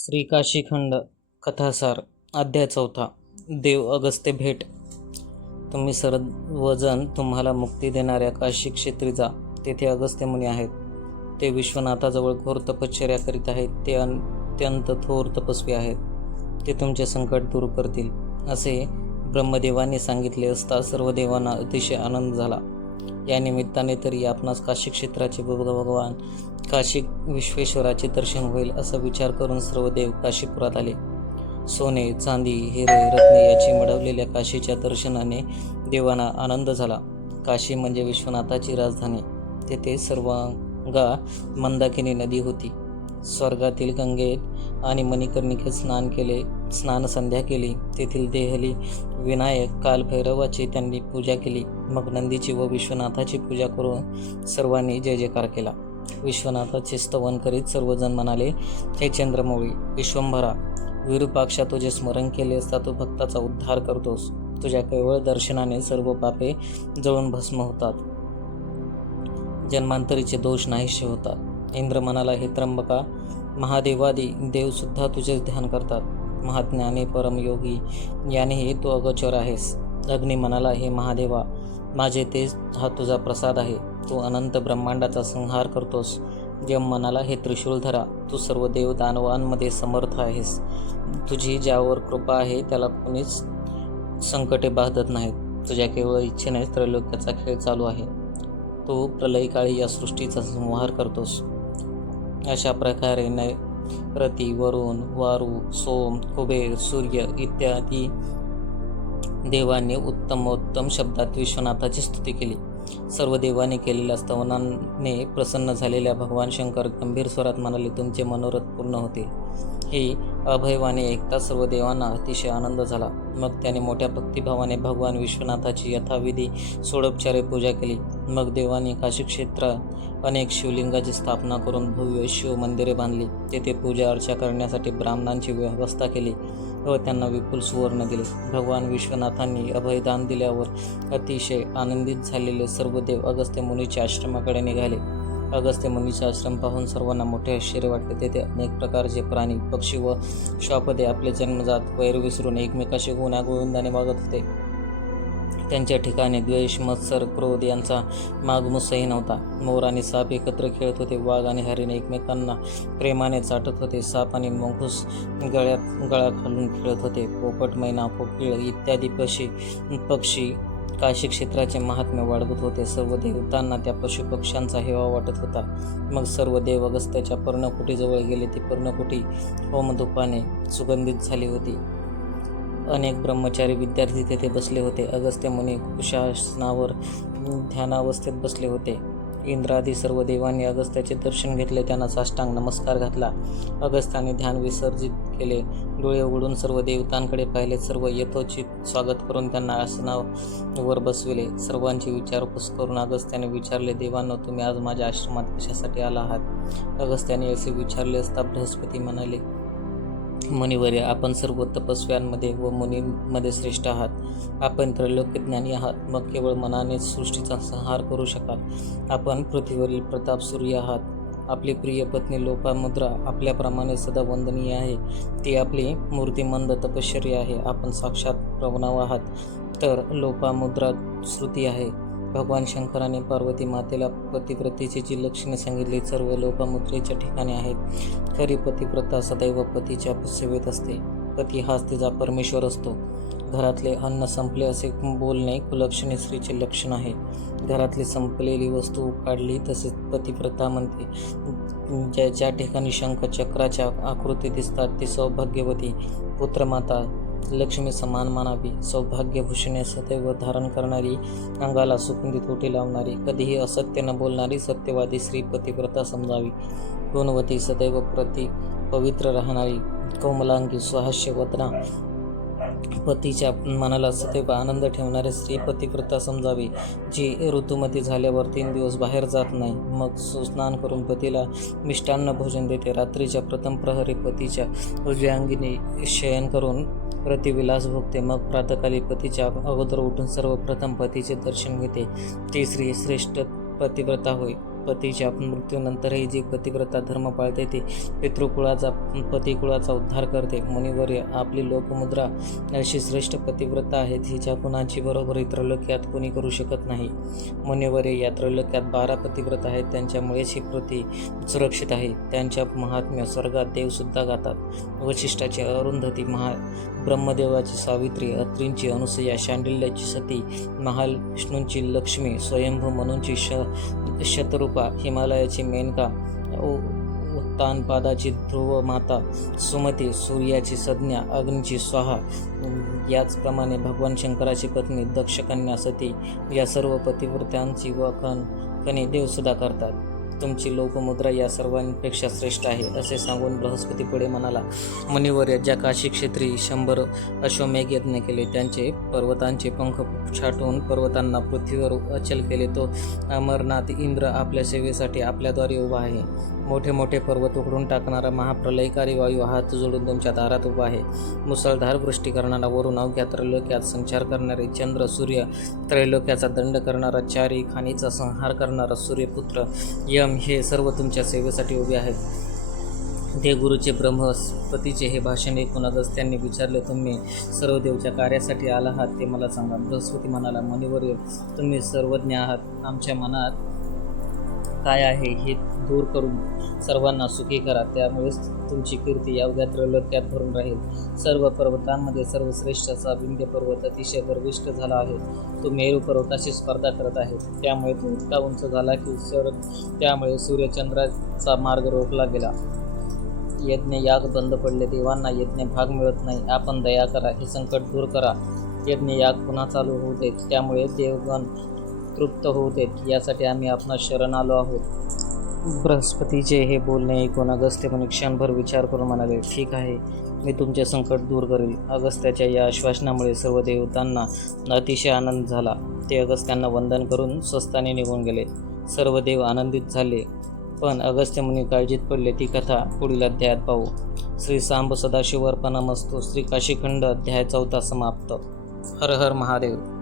श्री काशीखंड कथासार अध्याय चौथा देव अगस्त्य भेट. तुम्ही सर्वजण तुम्हाला मुक्ती देणाऱ्या काशी क्षेत्री जा तेथे अगस्त्य मुनी आहेत. ते विश्वनाथाजवळ घोर तपश्चर्या करीत आहेत. ते अत्यंत थोर तपस्वी आहेत. ते तुमचे संकट दूर करतील असे ब्रह्मदेवांनी सांगितले असता सर्व देवांना अतिशय आनंद झाला. या निमित्ताने तरी आपणास काशी क्षेत्राचे भगवान काशी विश्वेश्वराचे दर्शन होईल असा विचार करून सर्व देव काशीपुरात आले. सोने चांदी हिरे रत्ने याची मिळवलेल्या काशीच्या दर्शनाने देवांना आनंद झाला. काशी म्हणजे विश्वनाथाची राजधानी. तेथे सर्वांगा मंदाकिनी नदी होती. स्वर्गातील गंगेत आणि मणिकर्णिकेत स्नान केले. स्नान संध्या केली. तेथील देहली विनायक कालभैरवाची त्यांनी पूजा केली. मग नंदीची व विश्वनाथाची पूजा करून सर्वांनी जय जयकार केला. विश्वनाथाचे स्तवन करीत सर्वजण म्हणाले हे चंद्रमौळी विश्वंभरा विरूपाक्षा तुझे स्मरण केले असता तू भक्ताचा उद्धार करतोस. तुझ्या केवळ दर्शनाने सर्व पापे जळून भस्म होतात. जन्मांतरीचे दोष नाहीसे होतात. इंद्र म्हणाला हे त्र्यंबका महादेवादी देवसुद्धा तुझेच ध्यान करतात. महाज्ञानी परमयोगी यानेही तू अगोचर आहेस. अग्नी म्हणाला हे महादेवा माझे तेच हा तुझा प्रसाद आहे. तू अनंत ब्रह्मांडाचा संहार करतोस. जम म्हणाला हे त्रिशूलधरा तू सर्व देव दानवांमध्ये समर्थ आहेस. तुझी ज्यावर कृपा आहे त्याला कोणीच संकटे बाधत नाहीत. तुझ्या केवळ इच्छेनेच त्रैलोक्याचा खेळ चालू आहे. तू प्रलयकाळी या सृष्टीचा संहार करतोस. अशा प्रकारे नै रती वरुण वारू सोम कुबेर सूर्य इत्यादी देवांनी उत्तमोत्तम शब्दात विश्वनाथाची स्तुती केली. सर्व देवांनी केलेल्या स्तवनाने प्रसन्न झालेल्या भगवान शंकर गंभीर स्वरात म्हणाले तुमचे मनोरथ पूर्ण होतील. ही अभयवाने ऐकता सर्व देवांना अतिशय आनंद झाला. मग त्याने मोठ्या भक्तिभावाने भगवान विश्वनाथाची यथाविधी सोडोपचारे पूजा केली. मग देवांनी काशी क्षेत्रात अनेक शिवलिंगाची स्थापना करून भव्य शिव मंदिरे बांधली. तेथे पूजा अर्चा करण्यासाठी ब्राह्मणांची व्यवस्था केली व त्यांना विपुल सुवर्ण दिले. भगवान विश्वनाथांनी अभयदान दिल्यावर अतिशय आनंदित झालेले सर्व देव अगस्त्य मुनीच्या आश्रमाकडे निघाले. अगस्त्य मुनीचे आश्रम पाहून सर्वांना मोठे आश्चर्य वाटले तेथे अनेक प्रकारचे प्राणी पक्षी व श्वापदे आपले जन्मजात वैर विसरून एकमेकाशी गुण्यागोविंदाने वागत होते. त्यांच्या ठिकाणी द्वेष मत्सर क्रोध यांचा मागमुसही नव्हता. मोर आणि साप एकत्र खेळत होते वाघ आणि हरिण एकमेकांना प्रेमाने चाटत होते साप आणि मंगूस गळ्यात गळा घालून खेळत होते. पोपट मैना कोकिळ इत्यादी पक्षी पक्षी काशी क्षेत्राचे महात्म्य वाढवत होते. सर्व देवतांना त्या पशुपक्ष्यांचा हेवा वाटत होता. मग सर्व देव अगस्त्याच्या पर्णकुटीजवळ गेले. ती पर्णकुटी होमधुपाने सुगंधित झाली होती. अनेक ब्रह्मचारी विद्यार्थी तेथे बसले होते. अगस्त्य मुनी कुशासनावर ध्यानावस्थेत बसले होते. इंद्रादी सर्व देवांनी अगस्त्याचे दर्शन घेतले त्यांना साष्टांग नमस्कार घातला. अगस्त्याने ध्यान विसर्जित केले. डोळे उघडून सर्व देवतांकडे पाहिले. सर्व यथोचित स्वागत करून त्यांना आसनावर बसविले. सर्वांची विचारपूस करून अगस्त्याने विचारले देवांनो तुम्ही आज माझ्या आश्रमात कशासाठी आला आहात? अगस्त्याने असे विचारले असता बृहस्पती म्हणाले मुनिवर्य आपण सर्व तपस्व्यांमध्ये व मुनींमध्ये श्रेष्ठ आहात. आपण त्रैलोक्यज्ञानी आहात मग केवळ मनानेच सृष्टीचा संहार करू शकाल. आपण पृथ्वीवरील प्रताप सूर्य आहात. आपली प्रिय पत्नी लोपामुद्रा आपल्याप्रमाणे सदा वंदनीय आहे. ती आपली मूर्तिमंद तपश्चर्य आहे. आपण साक्षात प्रवणाव आहात. तर लोपामुद्रा श्रुती आहे. भगवान शंकराने पार्वती मातेला पतिव्रतेची जी लक्षणे सांगितली सर्व लोपामुद्रेच्या ठिकाणी आहेत. खरी पतिव्रता सदैव पतीच्या सेवेत असते. पती हाच तिचा परमेश्वर असतो. घरातले अन्न संपले असे बोलणे कुलक्षणे स्त्रीचे लक्षण आहे. घरातली संपलेली वस्तू काढली तसेच पतिव्रता म्हणते. ज्या ज्या ठिकाणी शंख चक्राच्या आकृती दिसतात ती सौभाग्यवती पुत्रमाता लक्ष्मी समान मानावी. सौभाग्यभूषणे सदैव धारण करणारी अंगाला सुगंधित ओटी लावणारी कधीही असत्य न बोलणारी सत्यवादी स्त्री पतिव्रता समजावी. गुणवती सदैव प्रति पवित्र राहणारी कोमलांगी सुहास्य वदना पतीच्या मनाला सदैव आनंद ठेवणारी स्त्री पतिव्रता समजावी. जी ऋतुमती झाल्यावर तीन दिवस बाहेर जात नाही मग सुस्नान करून पतीला मिष्टान्न भोजन देते. रात्रीच्या प्रथम प्रहरी पतीच्या उजव्या शयन करून प्रतिविलास भोगते. मग प्रातकाली पतीच्या अगोदर उठून सर्वप्रथम पतीचे दर्शन घेते. ती स्त्री श्रेष्ठ पतिव्रता होय. पतीच्या मृत्यूनंतरही जी पतिव्रता धर्म पाळते ती पितृकुळाचा पतिकुळाचा उद्धार करते. मुनिवर्य आपली लोकमुद्रा अशी श्रेष्ठ पतिव्रता आहेत हिच्या कुणाची बरोबरी त्रैलोक्यात कोणी करू शकत नाही. मुनिवर्य या त्रैलोक्यात बारा पतिव्रता आहेत त्यांच्यामुळेच ही प्रती सुरक्षित आहे. त्यांच्या महात्म्य स्वर्गात देवसुद्धा गातात. वशिष्ठाची अरुंधती महा ब्रह्मदेवाची सावित्री अत्रींची अनुसया शांडिल्याची सती महाविष्णूंची लक्ष्मी स्वयंभू मनूंची श रूपा हिमालयाची मेनका उ- उत्तानपादाची ध्रुव माता सुमती सूर्याची संज्ञा अग्नीची स्वाहा याचप्रमाणे भगवान शंकराची पत्नी दक्ष कन्या सती या सर्व पतिव्रत्यांची वखण कणी देवसुद्धा करतात. तुमची लोकमुद्रा या सर्वांपेक्षा श्रेष्ठ आहे असे सांगून बृहस्पती पुढे म्हणाला मुनिवर्य ज्या काशी क्षेत्री शंभर अश्वमेघ यज्ञ केले त्यांचे पर्वतांचे पंख छाटून पर्वतांना पृथ्वीवर अचल केले तो अमरनाथ इंद्र आपल्या सेवेसाठी आपल्याद्वारे उभा आहे. मोठे मोठे पर्वत उकडून टाकणारा महाप्रलयकारी वायू हात जोडून तुमच्या दारात उभा आहे. मुसळधार वृष्टी करणारा वरून अवघ्या त्रैलोक्यात संचार करणारे चंद्र सूर्य त्रैलोक्याचा दंड करणारा चारी खाणीचा संहार करणारा सूर्यपुत्र यम हे सर्व तुमच्या सेवेसाठी उभे आहेत. देवगुरूचे ब्रह्मस्पतीचे हे भाषण ऐकून अगस्त्यांनी विचारले तुम्ही सर्व देवच्या कार्यासाठी आला आहात ते मला सांगा. बृहस्पती म्हणाला मणिवर्य तुम्ही सर्वज्ञ आहात. आमच्या मनात काय आहे हे दूर करून सर्वांना सुखी करा. त्यामुळेच तुमची कीर्ती या अवघ्या त्रैलोक्यात भरून राहील. सर्व पर्वतांमध्ये सर्वश्रेष्ठ असा विंध्य पर्वत अतिशय गर्विष्ठ झाला आहे. तो मेरू पर्वताशी स्पर्धा करत आहे त्यामुळे तो इतका उंच झाला की सर त्यामुळे सूर्यचंद्राचा मार्ग रोखला गेला. यज्ञ याग बंद पडले. देवांना यज्ञ भाग मिळत नाही. आपण दया करा. हे संकट दूर करा. यज्ञ याग पुन्हा चालू होऊ देत. त्यामुळे देवगण तृप्त होऊ देत. यासाठी आम्ही आपण शरण आलो आहोत. बृहस्पतीचे हे बोलणे ऐकून अगस्त्य म्हणे क्षणभर विचार करून म्हणाले ठीक आहे मी तुमचे संकट दूर करेल अगस्त्याच्या या आश्वासनामुळे सर्व देवतांना अतिशय आनंद झाला. ते अगस्त्यांना वंदन करून स्वस्ताने निघून गेले. सर्व देव आनंदित झाले. पण अगस्त्य मुनी काळजीत पडले. ती कथा पुढील अध्यायात पाहू. श्री सांब सदाशिवर्पणा मस्तो श्री काशीखंड अध्याय चौथा समाप्त. हर हर महादेव.